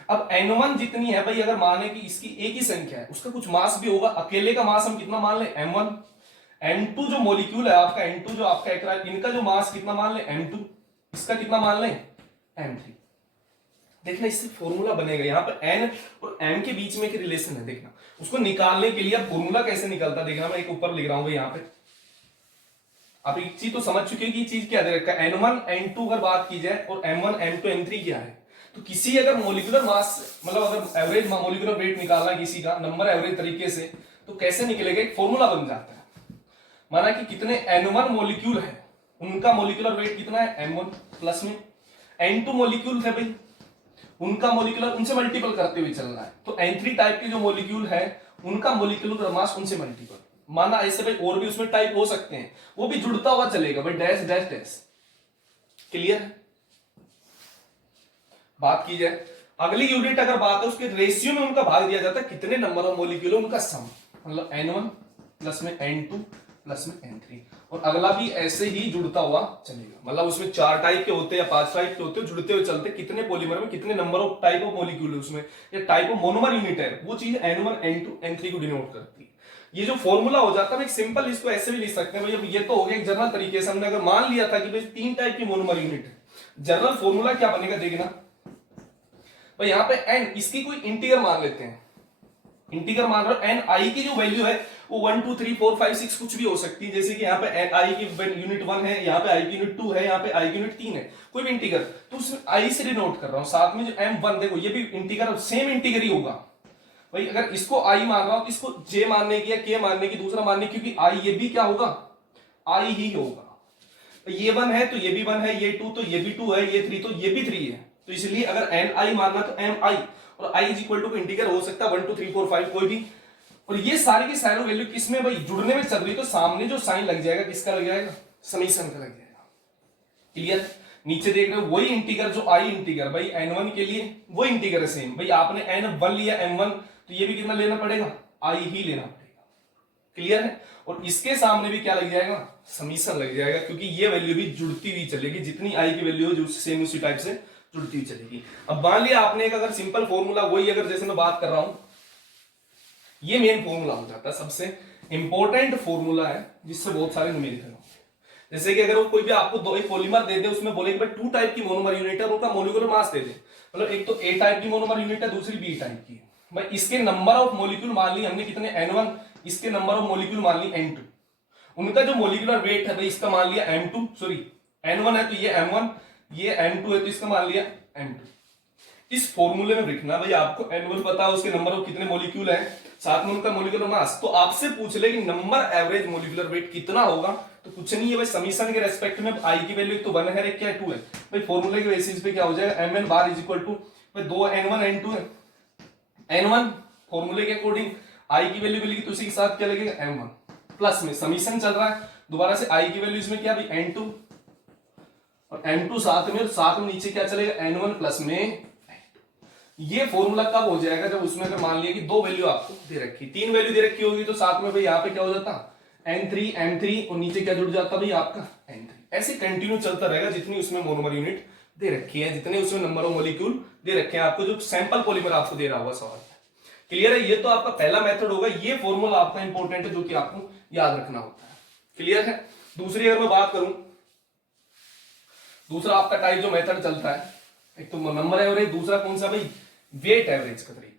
अब N1 जितनी है भाई, अगर माने कि इसकी एक ही संख्या है, उसका कुछ मास भी होगा, अकेले का मास हम कितना मान ले, M1। N2 जो मॉलिक्यूल है आपका, N2 जो आपका एक्राइल, इनका जो मास कितना मान ले, M2, इसका कितना मान ले, M3। देखना इससे फॉर्मूला बनेगा, यहाँ पर N और M के बीच में एक रिलेशन है, देखना उसको निकालने के लिए अब फॉर्मूला कैसे निकलता, देखना मैं एक ऊपर लिख रहा हूं यहाँ पे। आप एक चीज तो समझ चुके हैं कि चीज क्या दे रखा है, N1 N2 अगर बात की जाए और M1 M2 M3 क्या है, तो किसी अगर मोलिकुलर मास मतलब अगर एवरेज मोलिकुलर वेट निकालना है किसी का नंबर एवरेज तरीके से, तो कैसे निकलेगा, एक फॉर्मूला बन जाता है। माना कि कितने N1 मॉलिक्यूल है, उनका मोलिकुलर वेट कितना है, M1 प्लस में N2 मॉलिक्यूल है भाई, उनका मोलिकुलर उनसे मल्टीपल करते हुए चलना है, तो N3 टाइप के जो मॉलिक्यूल है उनका मोलिकुलर मास उनसे मल्टीपल। माना ऐसे भाई और भी उसमें टाइप हो सकते हैं, वो भी जुड़ता हुआ चलेगा भाई, डैश डैश डैश। क्लियर है? बात की जाए अगली यूनिट अगर बात है, उसके रेशियो में उनका भाग दिया जाता है, कितने नंबर ऑफ मॉलिक्यूल उनका सम, मतलब N1 प्लस में N2 प्लस में N3, और अगला भी ऐसे ही जुड़ता हुआ चलेगा। मतलब उसमें 4 टाइप के होते हैं या 5 टाइप के होते हैं, जुड़ते हुए चलते, कितने पॉलीमर में कितने number of type of molecule है उसमें, या टाइप ऑफ मोनोमर यूनिट है, वो चीज N1 N2 N3 को डिनोट करती है। ये जो फॉर्मूला हो जाता है एक सिंपल, इसको ऐसे भी लिख सकते हैं भाई। अब ये तो हो गया एक जनरल तरीके से, हमने अगर मान लिया था कि भाई 3 टाइप की मोनोमर यूनिट है, जनरल फॉर्मूला क्या बनेगा देखना भाई। यहाँ पे n इसकी कोई इंटीगर मान लेते हैं, इंटीगर मान रहे हो, n i की जो वैल्यू है वो 1 2 3 4 5 6 कुछ भी हो सकती है। जैसे कि यहाँ पे i की यूनिट 1 है, यहाँ पे i की यूनिट 2 है, यहाँ पे i की यूनिट 3 है, कोई भी इंटीगर, तो उसमें i से डिनोट कर रहा हूं। साथ में जो m1 देखो ये भी इंटीगर, सेम इंटीगर ही होगा भाई। अगर इसको i मान रहा हूं तो इसको j मानने की या k मानने की, दूसरा मानने की, क्योंकि i ये भी क्या होगा, i ही होगा। तो ये 1 है तो ये भी 1 है, ये 2 तो ये भी 2 है, ये 3 तो ये भी 3 है। तो इसलिए अगर ni मानना तो mi, और i is equal to integer हो सकता है 1 2 3 4 5 कोई भी। और ये सारी की सारी वैल्यू किसमें भाई, जुड़ने में चल रही, तो सामने जो साइन लग जाएगा किसका लग जाएगा, समीशन का लग जाएगा। क्लियर? नीचे देख रहे हो वही इंटीगर जो i इंटीगर भाई n1 के लिए वो इंटीगर है सेम भाई। आपने n1 लिया m1, तो ये भी कितना लेना पड़ेगा, i ही लेना पड़ेगा। क्लियर है? और इसके सामने भी क्या लग जाएगा, समीशन लग जाएगा, क्योंकि ये वैल्यू भी जुड़ती हुई चलेगी, जितनी i की वैल्यू है सेम उसी टाइप से जुड़ती हुई चलेगी। अब मान लिया आपने एक अगर सिंपल फॉर्मूला वही अगर जैसे मैं बात कर रहा हूं, ये मेन फॉर्मूला हो जाता है, सबसे इंपॉर्टेंट फॉर्मूला है, जिससे बहुत सारे न्यूमेरिकल होते हैं। जैसे कि अगर वो कोई भी आपको दो एक पॉलीमर दे दे, उसमें बोले कि भाई 2 टाइप की मोनोमर यूनिट है, उनका मोलिकुलर मास दे दे, मतलब एक तो ए टाइप की मोनोमर यूनिट है, दूसरी बी टाइप की है भाई। इसके नंबर ऑफ मोलिक्यूल मान ली हमने कितने, N1, इसके नंबर ऑफ मोलिक्यूल मान ली N2, उनका जो मोलिकुलर वेट है भाई इसका मान लिया M2, सॉरी N1 है तो ये M1, ये M2 है तो इसका मान लिया M2। इस फॉर्मूले में लिखना भाई, आपको N1 पता है, उसके नंबर ऑफ कितने मॉलिक्यूल हैं, साथ में उनका मोलिकुलर मास। तो आपसे पूछ ले कि नंबर एवरेज मोलिकुलर वेट कितना होगा, तो कुछ नहीं है भाई, समीशन के रेस्पेक्ट में i की वैल्यू एक तो 1 है, एक क्या 2 है भाई। फॉर्मूले के बेसिस पे क्या हो जाएगा, mn bar is equal to 2 n1 n2 है। n1 फॉर्मूले के अकॉर्डिंग i की वैल्यू मिलेगी, तो उसी के साथ क्या लगेगा m1 प्लस में समीशन चल रहा है, दोबारा से i की वैल्यू इसमें क्या भाई n2 और m2 साथ में, और साथ में नीचे क्या चलेगा n1 प्लस में। ये फॉर्मूला कब हो जाएगा, जब उसमें अगर मान लिया कि 2 वैल्यू आपको दे रखी, 3 वैल्यू दे रखी होगी, तो साथ में भाई यहाँ पे क्या हो जाता n3 m3, और नीचे क्या जुड़ जाता भाई आपका n3। ऐसे कंटिन्यू चलता रहेगा जितनी उसमें मोनोमर यूनिट दे रखी है, जितने उसमें नंबर ऑफ मॉलिक्यूल दे रखे हैं आपको, जो सैंपल पॉलीमर आपको दे रहा होगा सवाल। क्लियर है? ये तो आपका पहला मेथड होगा, ये फॉर्मूला आपका इंपॉर्टेंट है, जो कि आपको याद रखना होता है। क्लियर है? दूसरी अगर मैं बात करूं, दूसरा आपका टाइप जो मेथड चलता है, एक तो नंबर एवरेज, दूसरा कौन सा भाई, वेट एवरेज का तरीका।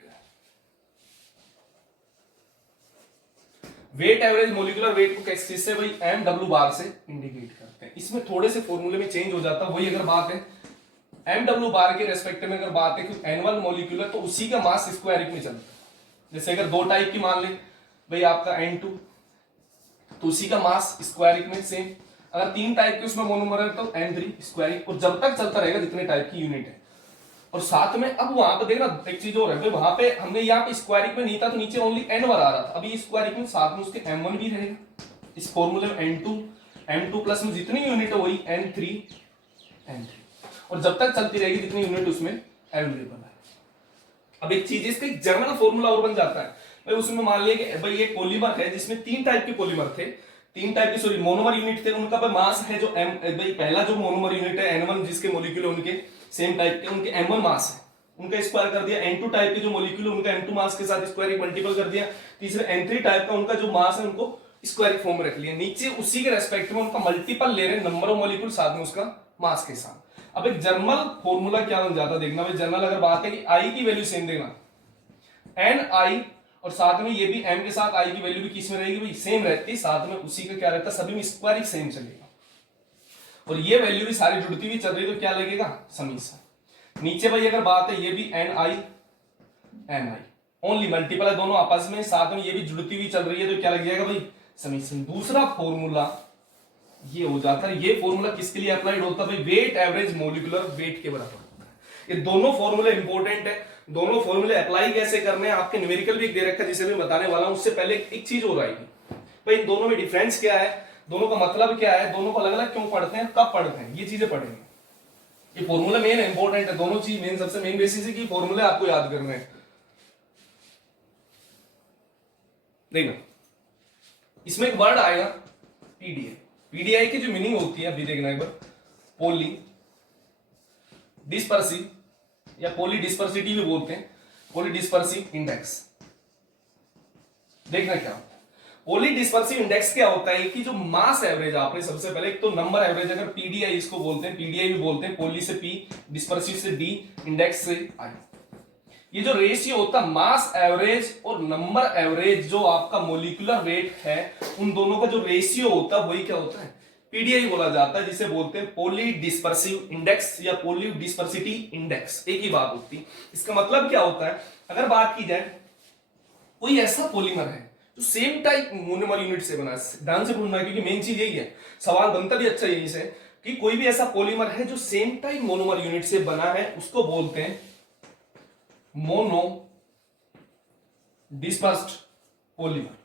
वेट एवरेज मोलिकुलर वेट को किस चीज से भाई, एम डब्ल्यू बार से इंडिकेट करते हैं। इसमें थोड़े से फॉर्मूले में चेंज हो जाता है, वही अगर बात है एम डब्ल्यू बार के रेस्पेक्ट में अगर बात है कि एन1 मोलिकुलर तो उसी का मास स्क्वायर में चलता है। जैसे अगर दो टाइप की मान ले भाई आपका N2 तो उसी का मास स्क्वायर में सेम, अगर तीन टाइप के उसमें मोनोमर है तो N3 स्क्वायर, और जब तक चलता रहेगा जितने टाइप की यूनिट है। और साथ में अब वहां पे देखना एक चीज और है, वहां पे हमने यहाँ पे स्क्वायरिक में नहीं था तो नीचे ओनली n1 आ रहा था, अभी स्क्वायरिक में साथ में उसके m1 भी रहेगा। इस फॉर्मूले में m2 प्लस में जितनी यूनिट है वही n3, और जब तक चलती रहेगी जितनी यूनिट उसमें अवेलेबल है। अब एक चीज इसका एक जनरल फॉर्मूला और बन जाता है भाई, उसमें मान लिया कि भाई एक पॉलीमर है जिसमें तीन टाइप के पॉलीमर थे, तीन टाइप के सॉरी मोनोमर यूनिट थे, उनका मास है जो m भाई पहला जो मोनोमर यूनिट है n1 जिसके मोलिक्यूल उनके सेम टाइप के, उनके m1 मास है, उनका स्क्वायर कर दिया। n2 टाइप के जो मोलिक्यूल उनका m2 मास के साथ स्क्वायर मल्टीपल कर दिया। तीसरे n3 टाइप का उनका जो मास है उनको स्क्वायर फॉर्म में रख लिया। नीचे उसी के रेस्पेक्ट में उनका मल्टीपल ले रहे नंबर ऑफ मोलिक्यूल साथ में उसका मास के साथ। अब एक जनरल फॉर्मूला क्या बन जाता है देखना भाई, जनरल अगर बात है कि आई की वैल्यू सेम देना एन आई, और साथ में ये भी m के साथ आई की वैल्यू भी किस में रहेगी भाई, सेम रहती, साथ में उसी का क्या रहता है, सभी में स्क्वायर सेम चलेगा, और ये वैल्यू भी सारी जुड़ती हुई चल रही तो क्या लगेगा, समीशन। नीचे भाई अगर बात है ये भी एन आई ओनली मल्टीपल है दोनों आपस में, साथ में ये भी जुड़ती हुई चल रही है तो क्या लग जाएगा भाई, समीशन। दूसरा फॉर्मूला ये हो जाता है, ये फॉर्मूला किसके लिए अप्लाइड होता है भाई, वेट एवरेज मोलिकुलर वेट के बराबर होता है। ये दोनों फॉर्मूले इंपॉर्टेंट है, दोनों फॉर्मूले अप्लाई कैसे करने हैं आपके न्यूमेरिकल भी एक दे रखा है जिसे मैं बताने वाला हूं। उससे पहले एक चीज हो आएगी भाई, इन दोनों में डिफरेंस क्या है, दोनों का मतलब क्या है, दोनों को अलग अलग क्यों पढ़ते हैं, कब पढ़ते हैं, ये चीजें पढ़ेंगे। ये फॉर्मूला मेन इंपॉर्टेंट है, दोनों चीज मेन, सबसे मेन बेसिस है कि फॉर्मूले आपको याद करने हैं। देखना इसमें एक वर्ड आएगा पीडीआई, पीडीआई की जो मीनिंग होती है अभी देखना एक बार, पॉली डिस्पर्सिव या पॉली डिस्पर्सिटी भी बोलते हैं, पॉली डिस्पर्सिव इंडेक्स। देखना क्या होता है पॉली डिस्पर्सिव इंडेक्स, क्या होता है कि जो मास एवरेज आपने सबसे पहले एक तो नंबर एवरेज, अगर पीडीआई इसको बोलते हैं, पीडीआई भी बोलते हैं, पॉली से पी, डिस्पर्सिव से डी, इंडेक्स से आई। ये जो रेशियो होता है मास एवरेज और नंबर एवरेज, जो आपका मोलिकुलर वेट है, उन दोनों का जो रेशियो होता है वही क्या होता है, पीडीआई बोला जाता है, जिसे बोलते हैं पॉली डिस्पर्सिव इंडेक्स या पॉली डिस्पर्सिटी इंडेक्स, एक ही बात होती है। इसका मतलब क्या होता है, अगर बात की जाए कोई ऐसा पॉलीमर है जो सेम टाइप मोनोमर यूनिट से बना है, ध्यान से ढूंढना क्योंकि मेन चीज यही है, सवाल बनता भी अच्छा यही से कि कोई भी ऐसा पॉलीमर है जो सेम टाइप मोनोमर यूनिट से बना है, उसको बोलते हैं मोनो डिस्पर्स्ड पॉलीमर।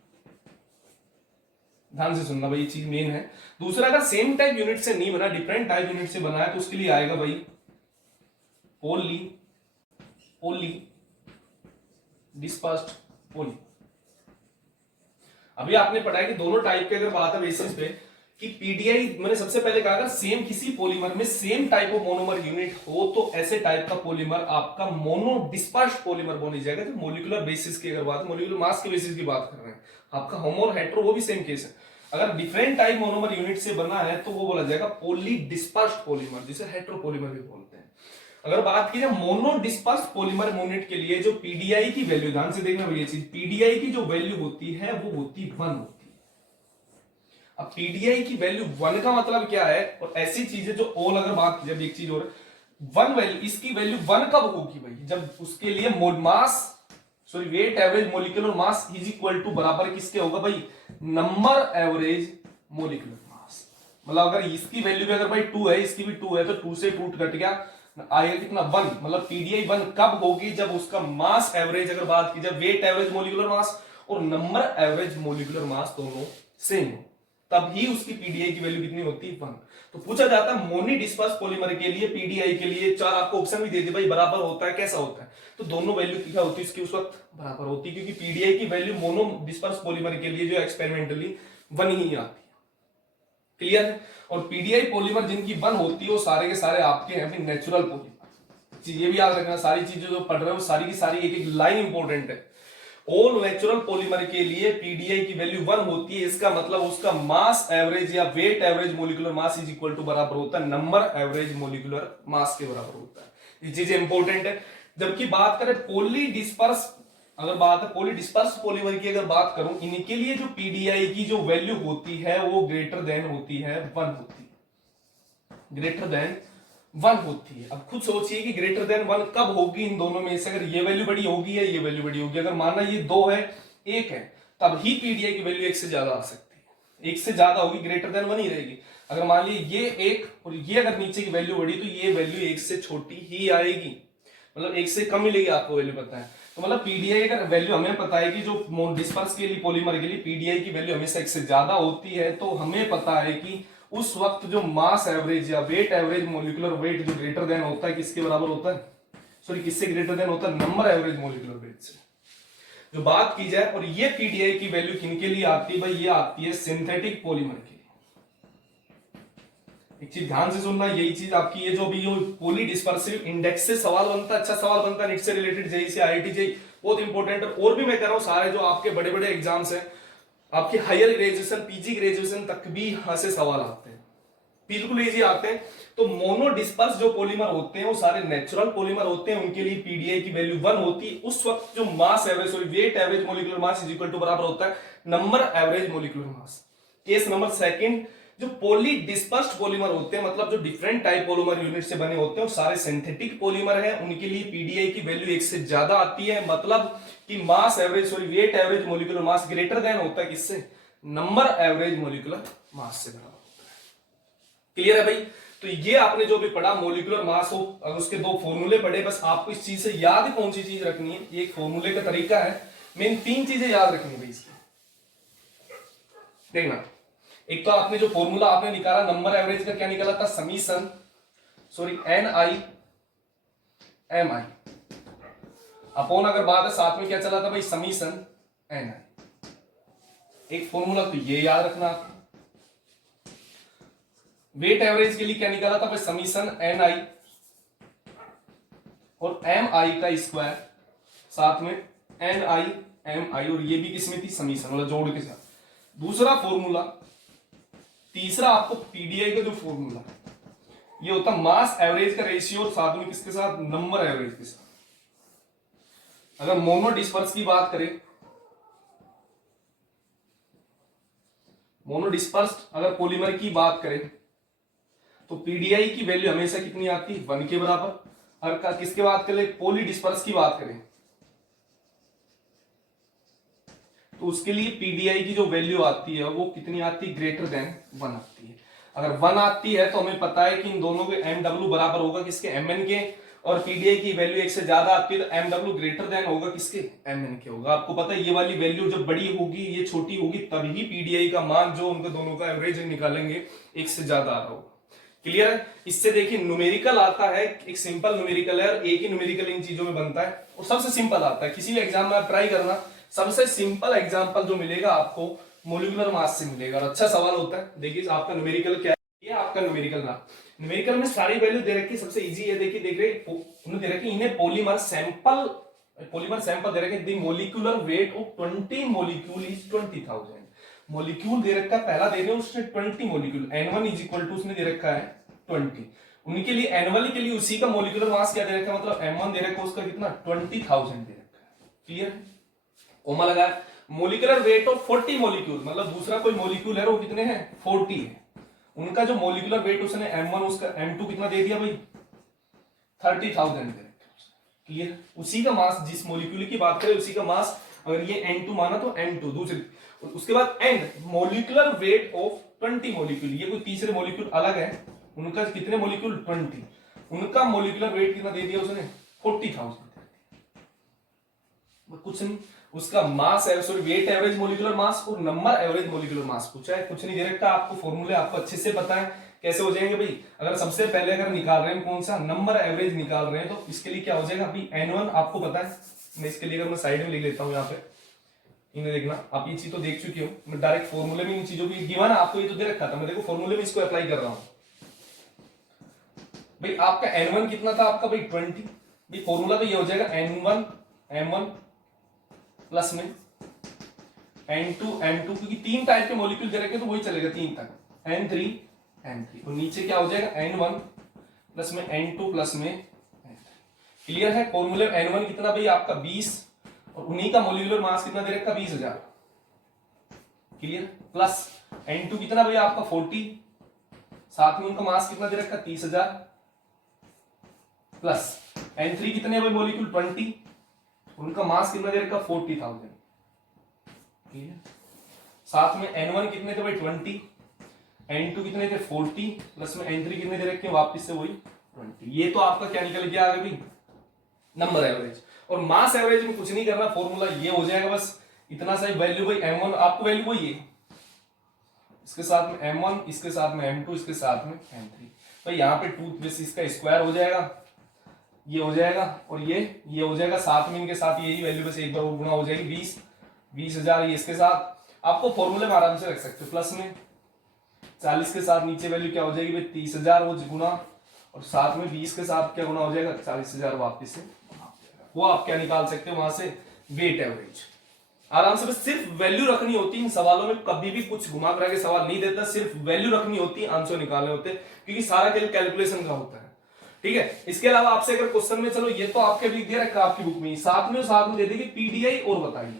ध्यान से सुनना भाई, ये चीज मेन है। दूसरा, अगर सेम टाइप यूनिट से नहीं बना, डिफरेंट टाइप यूनिट से बना है, तो उसके लिए आएगा भाई पॉली डिस्पर्स्ड पॉलीमर। अभी आपने पढ़ा है कि दोनों टाइप के अगर बात है बेसिस पे कि पीडीआई, मैंने सबसे पहले कहा अगर सेम किसी पॉलीमर में same type of monomer unit हो तो ऐसे टाइप का पॉलीमर आपका मोनो डिस्पर्स्ड पॉलीमर बोला जाएगा। तो मोलिकुलर बेसिस की अगर बात, मोलिकुलर मास के बेसिस की बात कर रहे हैं, आपका होमो और हेटेरो वो भी सेम केस है। अगर डिफरेंट टाइप मोनोमर यूनिट से बना है तो वो बोला जाएगा पॉली डिस्पर्स्ड पॉलीमर, जिसे हेटेरो पॉलीमर भी बोलते हैं। अगर बात की जाए मोनो डिस्पर्स्ड पॉलीमर यूनिट के लिए जो पीडीआई की वैल्यू, ध्यान से देखना भैया चीज, पीडीआई की जो वैल्यू होती है वो होती 1 होती है। अब पीडीआई की वैल्यू 1 का मतलब क्या है, और ऐसी चीजें जो ऑल, अगर बात की जाए एक चीज और 1 वैल्यू, इसकी वैल्यू 1 कब होगी भाई, जब उसके लिए mass sorry weight average molecular mass is equal to बराबर किसके होगा भाई, नंबर एवरेज मोलिकुलर मास। मतलब अगर इसकी वैल्यू भी अगर भाई 2 है, इसकी भी 2 है, तो 2 से 2 घट गया, आएगा कितना 1। मतलब पीडीआई 1 कब होगी, जब उसका मास एवरेज, अगर बात की जाए वेट एवरेज मोलिकुलर मास और नंबर एवरेज मोलिकुलर मास दोनों सेम हो, तब ही उसकी पीडीआई की वैल्यू कितनी होती है, 1। तो पूछा जाता है मोनी डिस्पर्स पॉलीमर के लिए पीडीआई के लिए 4 आपको ऑप्शन भी दे दिए भाई, बराबर होता है कैसा होता है, तो दोनों वैल्यू क्या होती है इसकी उस वक्त बराबर होती है, क्योंकि पीडीआई की वैल्यू मोनो डिस्पर्स पॉलीमर के लिए जो एक्सपेरिमेंटली 1 ही आती है। क्लियर है। और पीडीआई पॉलीमर जिनकी 1 होती है वो सारे के सारे आपके हैं नेचुरल पॉलीमर। ये भी याद रखना, सारी चीजें जो पढ़ रहे हो सारी की सारी एक एक लाइन इंपॉर्टेंट है। ऑल नेचुरल पॉलीमर के लिए पीडीआई की वैल्यू 1 होती है, इसका मतलब उसका मास एवरेज या weight average molecular mass is equal to बराबर होता है नंबर एवरेज मोलिकुलर मास के बराबर होता है। ये चीज इंपॉर्टेंट है। जबकि बात करें पॉली डिस्पर्स, अगर बात है पॉली डिस्पर्स पॉलीमर की अगर बात करूं, इनके लिए जो पीडीआई की जो वैल्यू होती है वो ग्रेटर देन होती है 1 होती है, ग्रेटर देन 1 होती है। अब खुद सोचिए कि ग्रेटर देन 1 कब होगी इन दोनों में से, अगर ये वैल्यू बड़ी होगी या ये वैल्यू बड़ी होगी। अगर मानना ये 2 है 1 है, तब ही पीडीआई की वैल्यू 1 से ज्यादा आ सकती है, 1 से ज्यादा होगी, ग्रेटर देन 1 ही रहेगी। अगर मान लीजिए ये 1 और ये अगर नीचे की वैल्यू बढ़ी तो ये वैल्यू 1 से छोटी ही आएगी, मतलब 1 से कम मिलेगी, आपको वैल्यू पता है। तो मतलब पीडीआई का वैल्यू हमें पता है कि जो डिस्पर्स के लिए पॉलीमर के लिए पीडीआई की वैल्यू हमेशा 1 से ज्यादा होती है, तो हमें पता है कि उस वक्त जो मास एवरेज या वेट एवरेज मोलिकुलर वेट जो ग्रेटर देन होता है किसके बराबर होता है, सॉरी किससे ग्रेटर देन होता है, नंबर एवरेज मोलिकुलर वेट से। जो बात की जाए, और ये पीडीआई की वैल्यू किनके लिए आती है भाई, ये आती है सिंथेटिक पॉलीमर के लिए। एक चीज ध्यान से सुनना, यही चीज आपकी ये जो भी जो पॉली डिस्पर्सिव इंडेक्स से सवाल बनता है, अच्छा सवाल बनता है नीट से रिलेटेड, जेई से आईआईटी जेई, बहुत इंपॉर्टेंट है। और भी मैं कह रहा हूं सारे जो आपके बड़े बड़े एग्जाम्स हैं, आपके हायर ग्रेजुएशन पीजी ग्रेजुएशन तक भी यहां से सवाल आते हैं, बिल्कुल इजी आते हैं। तो मोनो डिस्पर्स जो पॉलीमर होते हैं वो सारे नेचुरल पॉलीमर होते हैं, उनके लिए पीडीआई की वैल्यू 1 होती है। उस वक्त जो mass average sorry weight average molecular mass is equal to बराबर होता है number average molecular mass. Case number second, जो पॉली डिस्पर्स्ड पॉलीमर होते हैं, मतलब जो डिफरेंट टाइप पॉलीमर यूनिट से बने होते हैं, वो सारे सिंथेटिक पॉलीमर हैं, उनके लिए पीडीआई की वैल्यू 1 से ज्यादा आती है, मतलब कि mass average sorry weight average molecular mass greater than होता है किससे, नंबर एवरेज मोलिकुलर मास से बराबर होता है। क्लियर है भाई। तो ये आपने जो भी पढ़ा मोलिकुलर मास हो, अगर उसके 2 फॉर्मूले पढ़े, बस आपको इस चीज से याद कौन सी चीज रखनी है, ये एक फॉर्मूले का तरीका है, मेन 3 चीजें याद रखनी है भाई इसकी। देखना, एक तो आपने जो फॉर्मूला आपने निकाला नंबर एवरेज का, क्या निकाला था, summation sorry N I M I upon, अगर बात है साथ में क्या चला था भाई, समीशन एन आई। एक फॉर्मूला तो ये याद रखना आपको। वेट एवरेज के लिए क्या निकाला था भाई, समीशन एन आई और एम आई का स्क्वायर, साथ में एन आई एम आई, और ये भी किसमें थी, समीशन मतलब जोड़ के साथ। दूसरा फॉर्मूला, तीसरा आपको पीडीआई का जो फॉर्मूला ये होता मास एवरेज का रेशियो, साथ में किसके साथ, नंबर एवरेज के साथ। अगर मोनो डिस्पर्स की बात करें, मोनो डिस्पर्स्ड अगर पॉलीमर की बात करें, तो पीडीआई की वैल्यू हमेशा कितनी आती है, 1 के बराबर। और किसके बात करें, पॉली डिस्पर्स की बात करें, तो उसके लिए पीडीआई की जो वैल्यू आती है वो कितनी आती है, ग्रेटर देन 1 आती है। अगर 1 आती है तो हमें पता है कि इन दोनों के एम डब्ल्यू बराबर होगा किसके, एम एन के, और पीडीआई की वैल्यू 1 से ज्यादा आती है तो एम डब्ल्यू ग्रेटर देन होगा किसके, एम एन के होगा। आपको पता है ये वाली वैल्यू जब बड़ी होगी, ये छोटी होगी, तभी पीडीआई का मान जो उनके दोनों का एवरेज निकालेंगे 1 से ज्यादा आ रहा होगा। क्लियर है। इससे देखिए न्यूमेरिकल आता है, एक सिंपल न्यूमेरिकल है, और एक ही न्यूमेरिकल इन चीजों में बनता है, और सबसे सिंपल आता है। किसी भी एग्जाम में आप ट्राई करना, सबसे सिंपल एग्जांपल जो मिलेगा आपको मोलिकुलर मास से मिलेगा, और अच्छा सवाल होता है। देखिए आपका न्यूमेरिकल क्या है, ये आपका न्यूमेरिकल ना, न्यूमेरिकल में सारी वैल्यू दे रखी, सबसे इजी है। देखिए देख रहे उन्होंने दे रखी, इन्हें पॉलीमर सैंपल दे रखे, the molecular weight of 20 molecule is 20,000 molecule दे रखा है, पहला दे रहे हैं उसने 20 molecule, n1 is equal to उसने दे रखा है 20। उनके लिए एनुअली के लिए उसी का मोलिकुलर मास क्या दे रखा है, मतलब m1 दे रखा है उसका कितना 20,000 दे रखा है। क्लियर, कोमा लगा। मोलिकुलर वेट ऑफ 40 मोलिक्यूल, मतलब दूसरा कोई मोलिक्यूल है वो कितने हैं 40 है, उनका जो मोलिकुलर वेट उसने m1 उसका m2 कितना दे दिया भाई 30,000 दे रखा है। क्लियर, उसी का मास, जिस मोलिक्यूल की बात करें उसी का मास, अगर ये n2 माना तो m2 दूसरी, उसके बाद and molecular weight of 20 molecule, ये कोई तीसरे मोलिक्यूल अलग है, उनका कितने मोलिक्यूल 20, उनका मोलिकुलर वेट कितना दे दिया उसने 40,000। कुछ नहीं, उसका मास है sorry weight average molecular mass और नंबर एवरेज मोलिकुलर मास पूछा है, कुछ नहीं दे रखा। आपको फॉर्मूले आपको अच्छे से पता है कैसे हो जाएंगे भाई। अगर सबसे पहले अगर निकाल रहे हैं कौन सा नंबर एवरेज निकाल रहे हैं, तो इसके लिए क्या हो जाएगा अभी n1 आपको पता है, मैं इसके लिए अगर मैं साइड में लिख लेता हूं यहाँ पे, इन्हें देखना, आप ये चीज तो देख चुके हो, मैं डायरेक्ट फॉर्मूले में इन चीजों की गिवन है आपको, ये तो दे रखा था, मैं देखो फॉर्मूले में इसको अप्लाई कर रहा हूं भाई। आपका n1 कितना था आपका भाई 20, भाई फॉर्मूला तो ये हो जाएगा n1 m1 प्लस में N2 क्योंकि 3 टाइप के मॉलिक्यूल दे रखे तो वही चलेगा 3 तक, N3 और नीचे क्या हो जाएगा N1 प्लस में N2 प्लस में N3। क्लियर है? फॉर्मूले N1 कितना भाई आपका 20 और उन्हीं का मॉलिक्यूलर मास कितना दे रखा 20,000। क्लियर? प्लस N2 कितना भाई आपका 40, साथ में उनका मास कितना दे रखा 30,000, प्लस N3 कितने भाई मॉलिक्यूल 20, उनका मास कितना दे रखा 40,000। साथ में N1 कितने थे भाई 20, N2 कितने थे 40, प्लस में N3 कितने दे रखे हैं वापस से वही 20। ये तो आपका क्या निकल गया आगे भाई नंबर एवरेज। और मास एवरेज में कुछ नहीं करना, फॉर्मूला ये हो जाएगा बस इतना सा वैल्यू भाई M1 आपको वैल्यू वही है, इसके साथ में M1, इसके साथ में M2, इसके साथ में M3। भाई यहाँ पे 2 इसका स्क्वायर हो जाएगा, ये हो जाएगा और ये हो जाएगा, साथ में इनके साथ यही वैल्यू बस एक बार गुणा हो जाएगी 20,000 ये इसके साथ। आपको फॉर्मूले में आराम से रख सकते हो, प्लस में 40 के साथ नीचे वैल्यू क्या हो जाएगी भाई 30,000 वो गुना, और साथ में 20 के साथ क्या गुना हो जाएगा 40,000 वापिस से, वो आप क्या निकाल सकते हो वहां से वेट एवरेज। आराम से बस सिर्फ वैल्यू रखनी होती है इन सवालों में, कभी भी कुछ घुमा फिरा के सवाल नहीं देता, सिर्फ वैल्यू रखनी होती है, आंसर निकालने होते हैं, क्योंकि सारा खेल कैलकुलेशन का होता है। ठीक है? इसके अलावा आपसे अगर क्वेश्चन में, चलो ये तो आपके भी दे रखा आपकी बुक में, साथ में दे देगी पीडीआई और बताइए।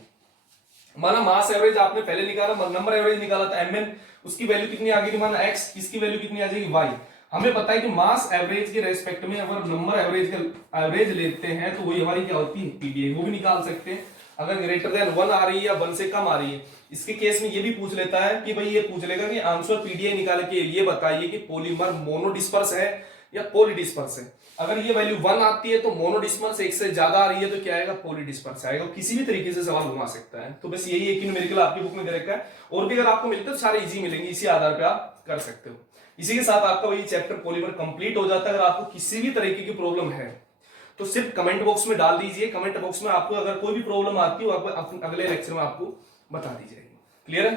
माना मास एवरेज आपने पहले निकाला, नंबर एवरेज निकाला था mn, उसकी वैल्यू कितनी आ गई माना x, इसकी वैल्यू कितनी आ जाएगी y। हमें पता है कि मास एवरेज के रेस्पेक्ट में अगर नंबर एवरेज का एवरेज लेते हैं तो वही हमारी क्या होती है पीडीआई, वो भी निकाल सकते हैं। अगर ग्रेटर देन 1 आ रही है या 1 से कम आ रही है, इसके केस में ये भी पूछ लेता है कि भाई ये पूछ लेगा कि आंसर पीडीआई निकाल के ये बताइए कि पॉलीमर मोनोडिस्पर्स है या पॉलीडिस्पर्स है। अगर ये वैल्यू 1 आती है तो मोनोडिस्पर्स, 1 से ज्यादा आ रही है तो क्या आएगा पॉलीडिस्पर्स आएगा। किसी भी तरीके से सवाल घुमा सकता है, तो बस यही है कि न्यूमेरिकल आपकी बुक में दे रखा है, और भी अगर आपको मिलते तो सारे इजी मिलेंगे, इसी आधार पे आप कर सकते हो। इसी के साथ आपका वही चैप्टर पॉलीमर कंप्लीट हो जाता है। अगर आपको किसी भी तरीके की प्रॉब्लम है तो सिर्फ कमेंट बॉक्स में डाल दीजिए, कमेंट बॉक्स में आपको अगर कोई भी प्रॉब्लम आती है वो अगले लेक्चर में आपको बता दी जाएगी। क्लियर है?